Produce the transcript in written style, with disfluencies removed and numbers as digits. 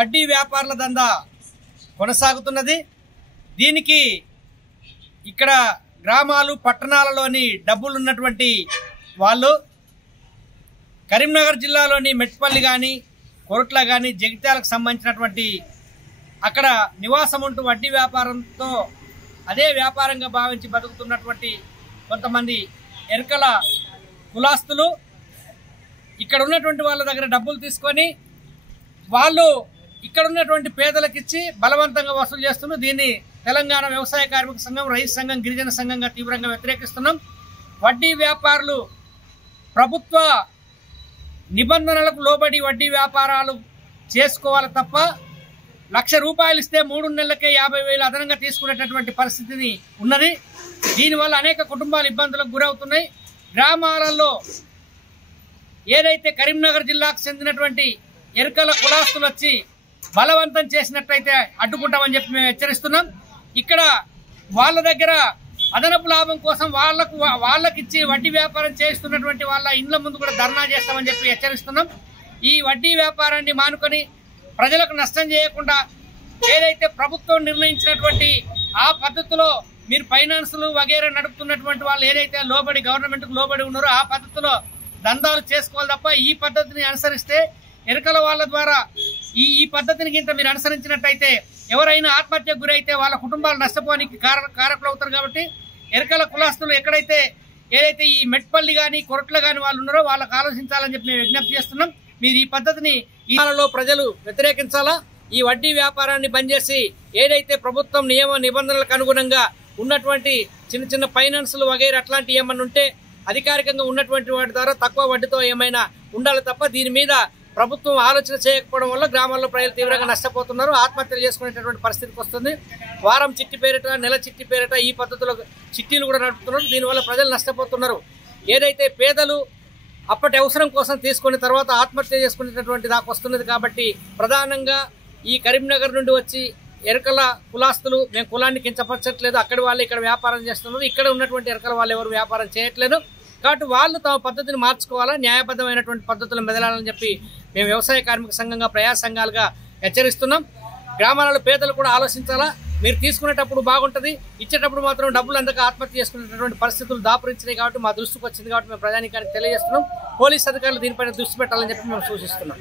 వడ్డీ వ్యాపారుల దందా కొనసాగుతున్నది. దీనికి ఇక్కడ గ్రామాలు పట్టణాలలోని డబ్బులున్నటువంటి వాళ్ళు కరీంనగర్ జిల్లాలోని మెట్పల్లి కానీ కొరట్ల కానీ జగిత్యాలకు సంబంధించినటువంటి అక్కడ నివాసం ఉంటూ వడ్డీ వ్యాపారంతో అదే వ్యాపారంగా భావించి బతుకుతున్నటువంటి కొంతమంది ఎరకల కులాస్తులు ఇక్కడ ఉన్నటువంటి వాళ్ళ దగ్గర డబ్బులు తీసుకొని వాళ్ళు ఇక్కడ ఉన్నటువంటి పేదలకిచ్చి బలవంతంగా వసూలు చేస్తున్నారు. దీన్ని తెలంగాణ వ్యవసాయ కార్మిక సంఘం, రైతు సంఘం, గిరిజన సంఘంగా తీవ్రంగా వ్యతిరేకిస్తున్నాం. వడ్డీ వ్యాపారులు ప్రభుత్వ నిబంధనలకు లోబడి వడ్డీ వ్యాపారాలు చేసుకోవాలి తప్ప ₹1,00,000 ఇస్తే 3 నెలలకే 50,000 అదనంగా తీసుకునేటటువంటి పరిస్థితిని ఉన్నది. దీనివల్ల అనేక కుటుంబాలు ఇబ్బందులకు గురవుతున్నాయి. గ్రామాలలో ఏదైతే కరీంనగర్ జిల్లాకు చెందినటువంటి ఎరకల కులాస్తులు వచ్చి బలవంతం చేసినట్లయితే అడ్డుకుంటామని చెప్పి మేము హెచ్చరిస్తున్నాం. ఇక్కడ వాళ్ళ దగ్గర అదనపు లాభం కోసం వాళ్ళకిచ్చి వడ్డీ వ్యాపారం చేస్తున్నటువంటి వాళ్ళ ఇండ్ల ముందు కూడా ధర్నా చేస్తామని చెప్పి హెచ్చరిస్తున్నాం. ఈ వడ్డీ వ్యాపారాన్ని మానుకొని ప్రజలకు నష్టం చేయకుండా ఏదైతే ప్రభుత్వం నిర్ణయించినటువంటి ఆ పద్ధతిలో మీరు ఫైనాన్సులు వగేరా నడుపుతున్నటువంటి వాళ్ళు ఏదైతే లోబడి గవర్నమెంట్కు లోబడి ఉన్నారో ఆ పద్ధతిలో దందాలు చేసుకోవాలి తప్ప ఈ పద్ధతిని అనుసరిస్తే ఎరకల వాళ్ళ ద్వారా ఈ పద్ధతిని గింత మీరు అనుసరించినట్టయితే ఎవరైనా ఆత్మహత్యకు గురైతే వాళ్ళ కుటుంబాలు నష్టపోనికి కారకులు అవుతారు. కాబట్టి ఎరకల కులాస్తులు ఏదైతే ఈ మెట్పల్లి కానీ కొరట్ల కానీ వాళ్ళు ఉన్నారో వాళ్ళకు ఆలోచించాలని చెప్పి మేము విజ్ఞప్తి చేస్తున్నాం. మీరు ఈ పద్ధతిని ఈ కాలంలో ప్రజలు వ్యతిరేకించాలా. ఈ వడ్డీ వ్యాపారాన్ని బంద్ చేసి ఏదైతే ప్రభుత్వం నియమ నిబంధనలకు అనుగుణంగా ఉన్నటువంటి చిన్న చిన్న ఫైనాన్సులు వగైరా అట్లాంటి ఏమన్నా ఉంటే అధికారికంగా ఉన్నటువంటి వాటి ద్వారా తక్కువ వడ్డీతో ఏమైనా ఉండాలి తప్ప దీని మీద ప్రభుత్వం ఆలోచన చేయకపోవడం వల్ల గ్రామాల్లో ప్రజలు తీవ్రంగా నష్టపోతున్నారు, ఆత్మహత్యలు చేసుకునేటటువంటి పరిస్థితికి వస్తుంది. వారం చిట్టి పేరిట, నెల చిట్టి పేరిట ఈ పద్ధతిలో చిట్టీలు కూడా నడుపుతున్నారు. దీనివల్ల ప్రజలు నష్టపోతున్నారు. ఏదైతే పేదలు అప్పటి అవసరం కోసం తీసుకున్న తర్వాత ఆత్మహత్య చేసుకునేటటువంటి దాకా వస్తున్నది. కాబట్టి ప్రధానంగా ఈ కరీంనగర్ నుండి వచ్చి ఎరకల కులాస్తులు మేము కులాన్ని కించపరచట్లేదు, అక్కడి వాళ్ళు ఇక్కడ వ్యాపారం చేస్తున్నారు, ఇక్కడ ఉన్నటువంటి ఎరకల వాళ్ళు ఎవరు వ్యాపారం చేయట్లేదు. కాబట్టి వాళ్ళు తమ పద్ధతిని మార్చుకోవాలా, న్యాయబద్ధమైనటువంటి పద్ధతులు మెదలాలని చెప్పి మేము వ్యవసాయ కార్మిక సంఘంగా, ప్రజా సంఘాలుగా హెచ్చరిస్తున్నాం. గ్రామాలలో పేదలు కూడా ఆలోచించాలా. మీరు తీసుకునేటప్పుడు బాగుంటుంది, ఇచ్చేటప్పుడు మాత్రం డబ్బులు అందక ఆత్మహత్య చేసుకునేటటువంటి పరిస్థితులు దాపురించినాయి. కాబట్టి మా దృష్టికి వచ్చింది కాబట్టి మేము ప్రజానీకానికి తెలియజేస్తున్నాం. పోలీస్ అధికారులు దీనిపైన దృష్టి పెట్టాలని చెప్పి మేము సూచిస్తున్నాం.